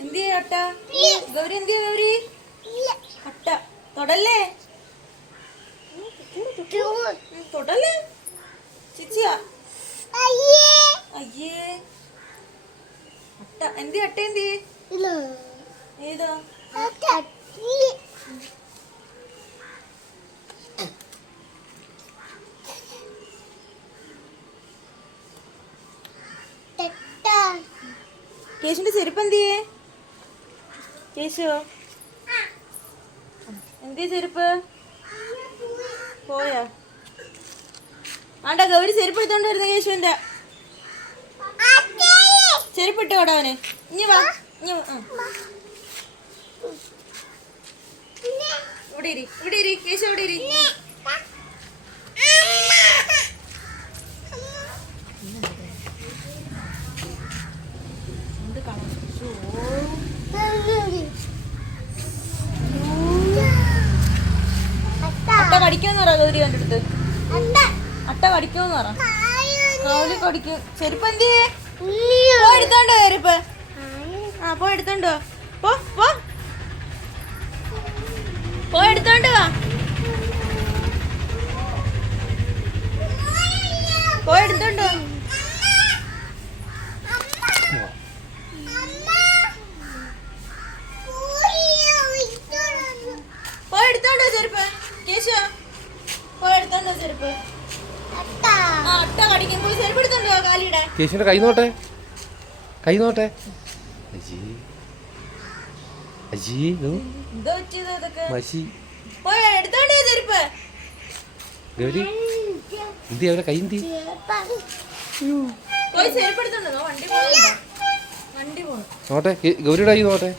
എന്തിയെ അട്ട? ഗൗരി എന്തിയെ ഗൗരി? അട്ട തൊടല്ലേ, തൊടല്ലേ ചിച്ചിയാ. അയ്യേ അട്ട എന്തി, അട്ട എന്തി? ഏതാ? കേശുവിന്റെ ചെരുപ്പ് എന്തിയേ? കേശു എന്തിയെ ചെരുപ്പ്? പോയാ? ആണ്ടാ ഗൗരി ചെരുപ്പ് എടുത്തോണ്ട് വരുന്ന കേശുവിന്റെ. ചെരുപ്പ് ഇട്ട് കൊടവന്. ഇനി വാ, ഇനി ഇവിടെ ഇരി, ഇവിടെ ഇരി കേശു, ഇവിടെ ഇരി. അട്ട കടിക്കുമെന്ന് പറ ഗൗരി കൻ്റെ അടുത്ത്. അട്ട കടിക്കുമെന്ന് പറ. കൗലി കടിക്കും. ചെരുപ്പ് എന്തിയെ? പോ എടുത്തോണ്ടോ ചെരുപ്പ്. ആ പോ എടുത്തോണ്ടോ, പോ പോ പോ എടുത്തോണ്ട് വാ, പോ എടുത്തോണ്ടോ. പോ എടുത്തോണ്ടോ ചെരുപ്പ്. കേശു പോ എടുത്തോണ്ടോ ചെരുപ്പ്. അട്ട കടിക്കും. പോയി ചെരുപ്പ് എടുത്തോണ്ടോ കാലിടാൻ. കേശുവിന്റെ കൈ നോട്ടെ, കൈ നോട്ടെ. പോയി എടുത്തോണ്ടോ ചെരുപ്പ്. ഗൗരി എന്തി അവരെ കൈ എന്തി? പോയി ചെരുപ്പ് എടുത്തോണ്ടോ. വണ്ടി പോകണ്ട, വണ്ടി പോണം. നോട്ടെ ഗൗരിയുടെ കൈ നോട്ടെ.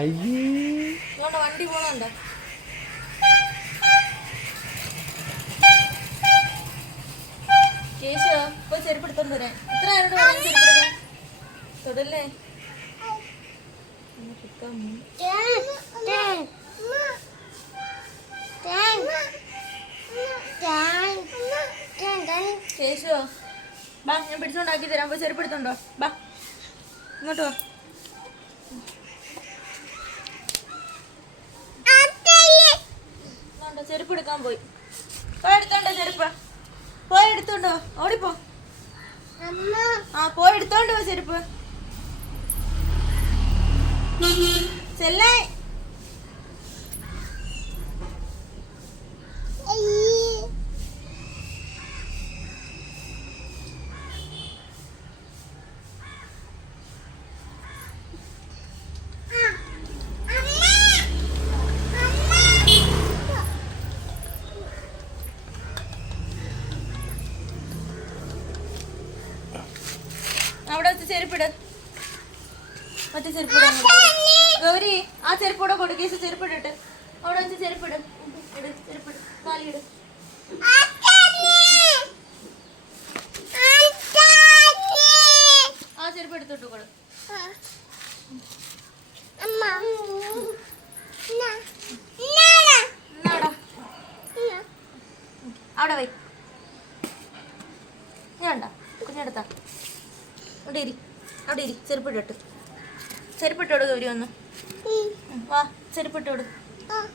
അയ്യേ വണ്ടി പോണുണ്ടോ? കേശു പോയി ചെരുപ്പ് എടുത്തോണ്ട് വരാൻ. എത്ര ആരോട് പറയാൻ ചെരുപ്പ് എടുക്കാൻ? തൊടല്ലേ. കേശു ബാ, ഞാൻ പിടിച്ചോണ്ടാക്കി തരാം. പോയി ചെരുപ്പ് എടുത്തോണ്ടോ. ബാ ഇങ്ങോട്ട് വാ. ചെരുപ്പ് എടുക്കാൻ പോയി. പോയി എടുത്തോണ്ടോ ചെരുപ്പ്. പോയി എടുത്തോണ്ടോ, ഓടിപ്പോ. ആ പോയി എടുത്തോണ്ട് പോ ചെരുപ്പ്. ചെല്ലേ അവിടെ വെച്ച് ചെരുപ്പിട്. മറ്റേ ചെരുപ്പിട ഗൗരി. ആ ചെരുപ്പോടെ കൊടുക്കേസ് ചെരുപ്പിടിട്ട് അവിടെ വെച്ച് ചെരുപ്പിട്. ഇട് ചെരുപ്പിട്, കാലിട്. ആ ചെരുപ്പ് എടുത്തിട്ട് കൊടു. അവിടെ വൈ. ഞാൻ കുഞ്ഞെടുത്താ അവിടെ ഇരി, അവിടെ ഇരി. ചെരുപ്പിട്ട്, ചെരുപ്പിട്ടോട് ഗൗരി വന്ന്. വാ ചെരുപ്പിട്ടോട്,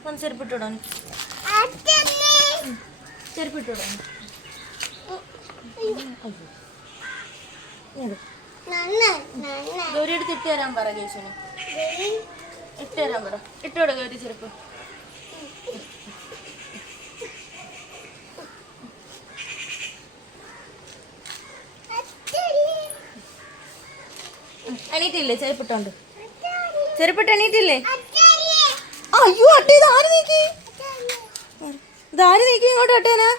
വന്ന് ചെരുപ്പിട്ടോടോ. ചെരുപ്പിട്ടോടോ. ഗൗരി എടുത്ത് ഇട്ട് തരാൻ പറ കേശുവിന്. ഇട്ട് തരാൻ പറ. ഇട്ടോടെ ഗൗരി ചെരുപ്പ്. എണീറ്റില്ലേ ചെരുപ്പിട്ടോണ്ട്? ചെരുപ്പിട്ട് എണീറ്റില്ലേ? അയ്യോ അട്ട, ഇത് ആര് നീക്കി? ഇതാര് നീക്കി ഇങ്ങോട്ട് അട്ടേനാ?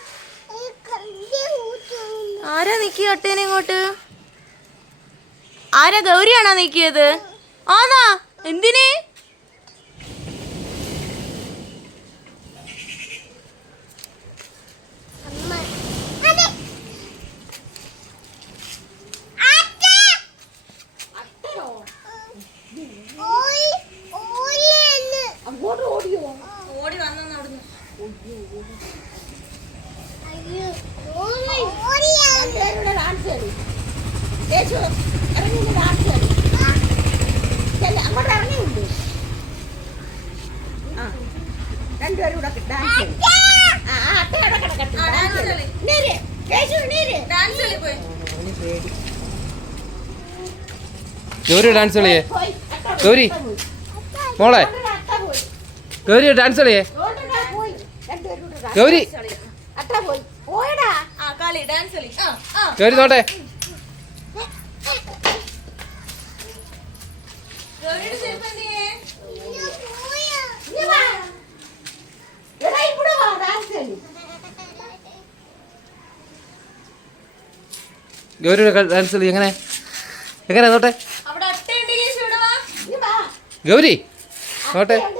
ആരാ നീക്കി അട്ടേനെ ഇങ്ങോട്ട്? ആരാ? ഗൗരിയാണോ നീക്കിയത്? ആന്നാ? എന്തിന്? ഓടി വന്നു അവിടുന്ന്. ഡാൻസ് കളി. രണ്ടുപേരും കൂടെ ഡാൻസ് കളി. ആ, അട്ട അവിടെ കിടക്കട്ടെ. ഡാൻസ് കളി. നീര്, കേശു, നീര്. ഡാൻസ് കളി പോയി. അവന് പേടി. ഗൗരി ഡാൻസ് കളിയേ പോയി, അട്ട പോയി, ഗൗരി അട്ട പോയി. മോളെ അട്ട പോയി. ഗൗരി ഡാൻസ് കളിയേ ഓടടാ, പോയി. രണ്ടുപേരും കൂടെ ഡാൻസ്. ഗൗരി അട്ട പോയി. പോയടാ. ആ കളി ഡാൻസ് കളി. ഗൗരി നോട്ടെ ഗൗരിയുടെ ചെരുപ്പ് എന്തിയെ? ഇനി വാ. എടാ, ഇവിടെ വാ, ഡാൻസ് കളി. ഗൗരിയുടെ ഡാൻസ് കളി എങ്ങനെ എങ്ങനെ നോട്ടെ അവിടെ അട്ടയുണ്ട് കേശു, ഇവിടെ വാ. ഇനി വാ. ഗൗരി നോട്ടെ അട്ട